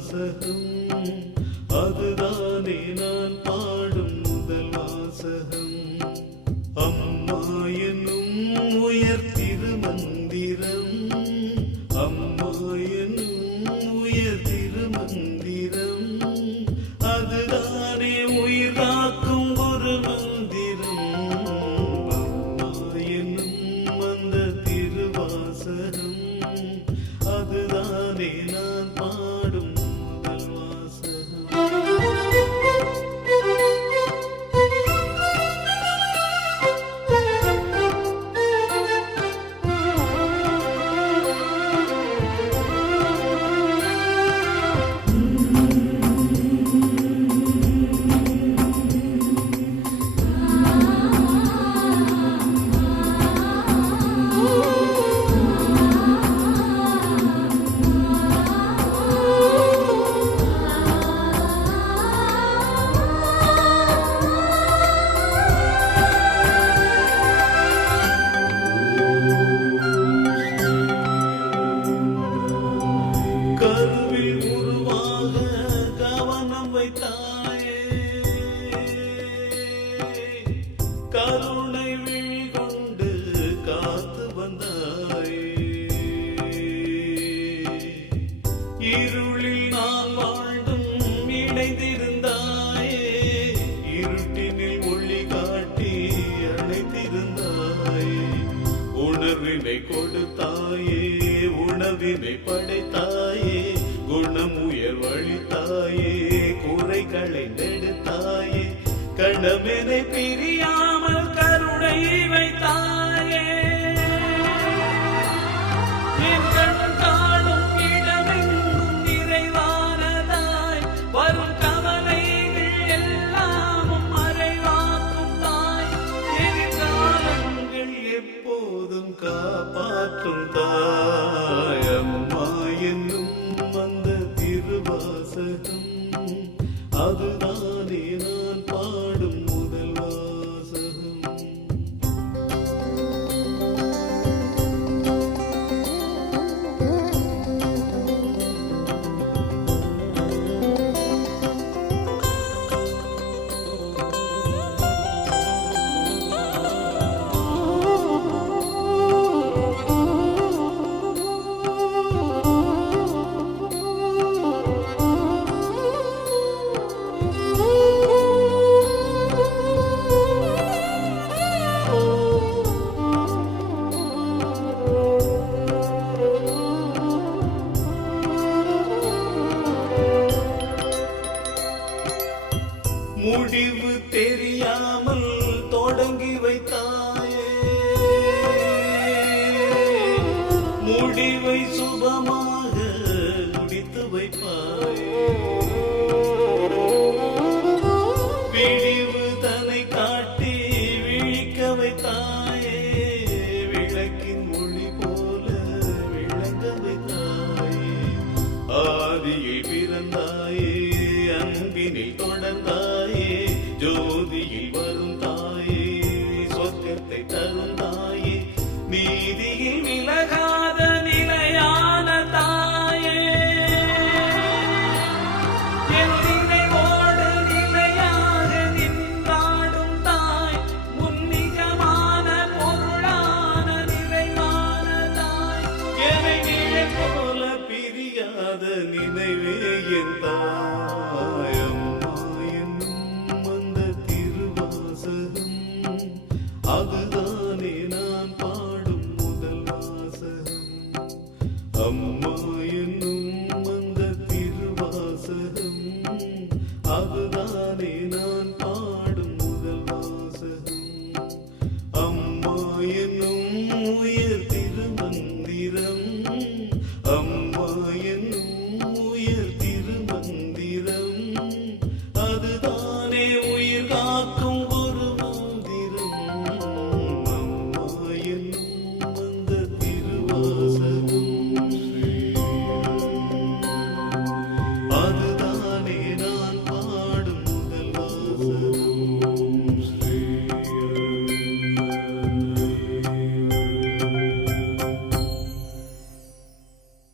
வாசகம், அதுதானே நான் பாடும் முதல் வாசகம். அம்மா என்னும் உயர் திருமந்திரம், அம்மா என்னும் உயர் திருமந்திரம், அதுதானே உயிர் காக்கும் ஒரு மந்திரம். அம்மா என்னும் அந்த திருவாசகம், அதுதானே நான் பாடும் முதல் வாசகம். கருவில் உருவாக கவனம் வைத்தாயே, கருணை விழி கொண்டு காத்து வந்தாயே. இருளில் நான் வாழ்ந்தும் இணைந்திருந்தாயே, இருட்டினில் ஒளி காட்டி அணைத்திருந்தாயே. உணர்வினை கொடுத்தாயே, உணவினை படைத்தாயே, குணம் உயர் வழித்தாயே, குறைகளை நெடுத்தாயே, கணவனை பிரியாமல் கருணை வைத்தாயே. என் கண் காணும் இடமெங்கும் நிறைவானதாய், வரும் கவலைகள் எல்லாமும் மறைவாக்கும் தாய், எதிர்காலங்கள் எப்போதும் காப்பாற்றும் தாய். அம்மா என்னும் அந்த திருவாசகம், அதுதானே நான் பாடும் முதல் வாசகம். முடிவு தெரியாமல் தொடங்கி வைத்தாயே, முடிவை சுபமாக முடித்து வைப்பாயே. விடிவு தன்னை காட்டி விழிக்க வைத்தாயே, விளக்கின் ஒளி போல விளங்க வைத்தாயே. ஆதியில் பிறந்தாயே, அன்பினில் தொடர்ந்தாயே, ஜோதியில் வரும் தாயே, சொர்க்கத்தை தரும் தாயே, நீதியில் விலகாத நிலையான தாயே. என் நினைவோடு நிலையாக நின்றாடும் தாய், முன் நிஜமான பொருளான நிறைவான தாய், என்னை நிழல் போல பிரியாத நினைவே என் தாய்.